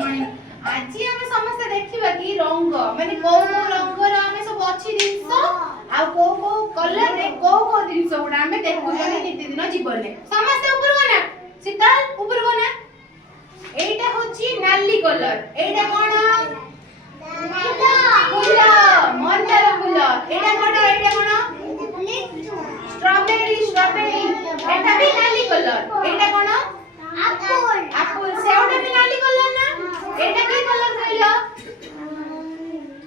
morning आज हम समस्त देखिबा कि रंग माने को रंग रो हमें सब अछि दिनस आ को कलर रे को दिनस गुडा हमें देखु जने नित्य दिन जीवन में समस्त ऊपर को ना शीतल ऊपर को ना एटा होची नाली कलर एटा कोन फूल मंदार फूल एटा कोन स्ट्रॉबेरी एटा भी नाली कलर एटा कोन एप्पल सेवटा भी नाली कलर ना एटा की कलर कहलो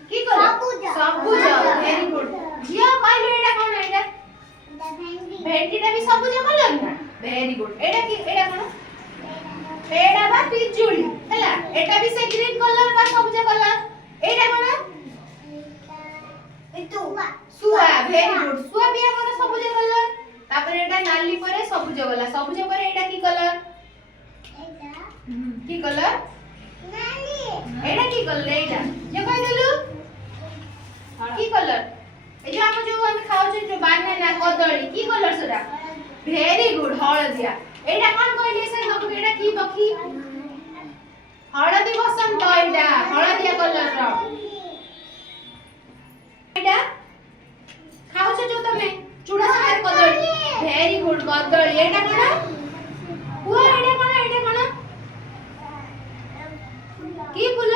की कलर सबुज वेरी गुड जिया कहलो एटा कोन एटा भेंडीटा भी सबुज कलर ना वेरी गुड एटा की एटा कोन एटा बा पिजुली हला एटा भी से ग्रीन कलर बा सबुज कलर एटा कोन सुआ वेरी गुड सुआ भी हमर सबुज कलर तापर एटा नाली परे सबुज गला सबुज परे एटा की कलर की कलर नाली एटा की कलर एटा जे कह देलु की कलर ए जो हम खाउ जो बनाना कदली की कलर सुरा वेरी गुड हळदिया एटा कोन कहली से लोग एटा की पखी हळदी बसंत एटा हळदिया कलर रो एटा खाउ जो तमे चूड़ा सागर कदली वेरी गुड कदली एटा कोन हुआ एटा कोन की फूल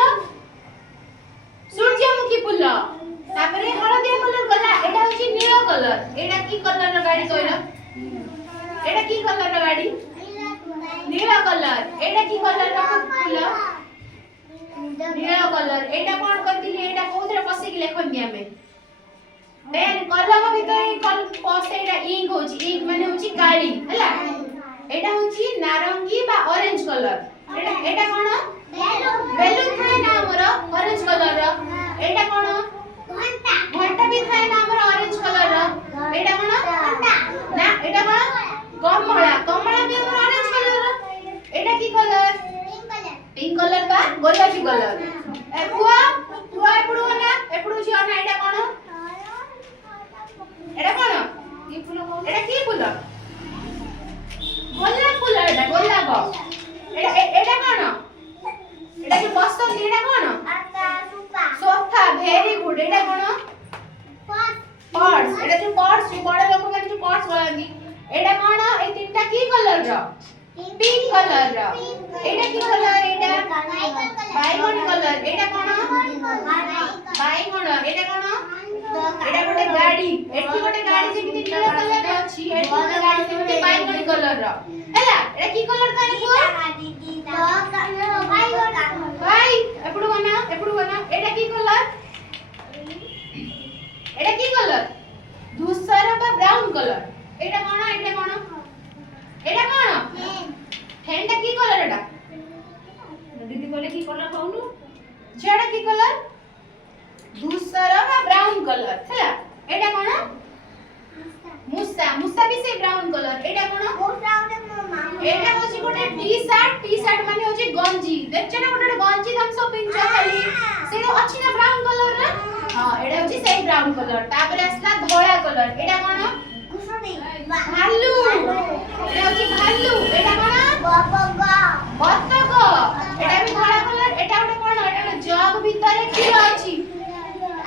सूरजमुखी फूल तापरे हळदिया कलर गला एटा होची नील कलर एटा की कलर रो गाड़ी कहलो एटा की कलर रो गाड़ी नील कलर एटा की कलर रो फूल नील कलर एटा कोन करतिली एटा कोथरे पसी के लेखन दिया में पेन कलम भीतर कल पसे एटा इंक होची इंक माने होची गाड़ी हला एटा होची नारंगी बा ऑरेंज कलर एटा कोन बेलून थाए ना हमर ऑरेंज कलर रो एटा कोन घंटा भी थाए ना हमर ऑरेंज कलर रो एटा कोन ना एटा कोन कमला भी हमर ऑरेंज कलर रो एटा की कलर पिंक कलर बा गोलापी कलर ए पुआ एपुडू ना एपुडू छी ना एटा कोन एटा कोन की फूल एटा की फूल गोलाप फूल एटा गोलाप एटा कोन एटा की बसंत एटा कोन सोफा वेरी गुड एटा कोन पर्स एटा जो पर्स जो बड़ लोग माने जो पर्स गलांदी एटा कोन ए तीनटा की कलर रो पिंक कलर रो एटा की कलर एटा बाइगन कलर एटा कोन बाइगन एटा कोन एटा गोटे गाड़ी एठी गोटे गाड़ी जे कि नीला कलर रो अछि एठी गोटे गाड़ी जे कि बाइगन कलर रो हैला एटा की कलर कहले पुआ भाई एपुडू बना एटा की कलर धूसर बा ब्राउन कलर एटा कोन हेंडा की कलर एटा दीदी बोले की कलर कहनु जेडा की कलर धूसर बा ब्राउन कलर हैला एटा कोन मुसा भी से ब्राउन कलर एटा कोन एटा होची गोटे टी-शर्ट माने होची गंजी देखछ ना गोटे गंजी हम सब पिंचा खाली सेडो अछि ना ब्राउन कलर रे हां एटा होची सेम ब्राउन कलर तापर असला धोळा कलर एटा कोन भालू एटा होची भालू एटा कोन बतक एटा भी धोळा कलर एटा गोटे कोन एटा गोटे जग भीतर खीर अछि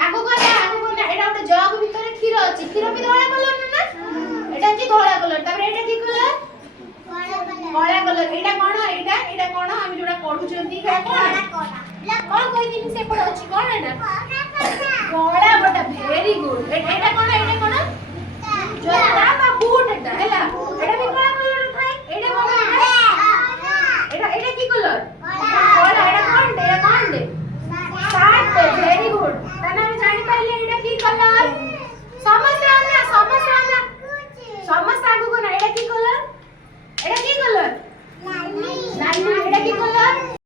आगो कोना एटा गोटे जग भीतर खीर अछि खीर भी धोळा कलर ना एटा होची धोळा कलर तापर एटा की कलर कला कलर एटा कोन हम जोडा पढु चंती कोन कोन कहि दिन से पढ अछि कोन एटा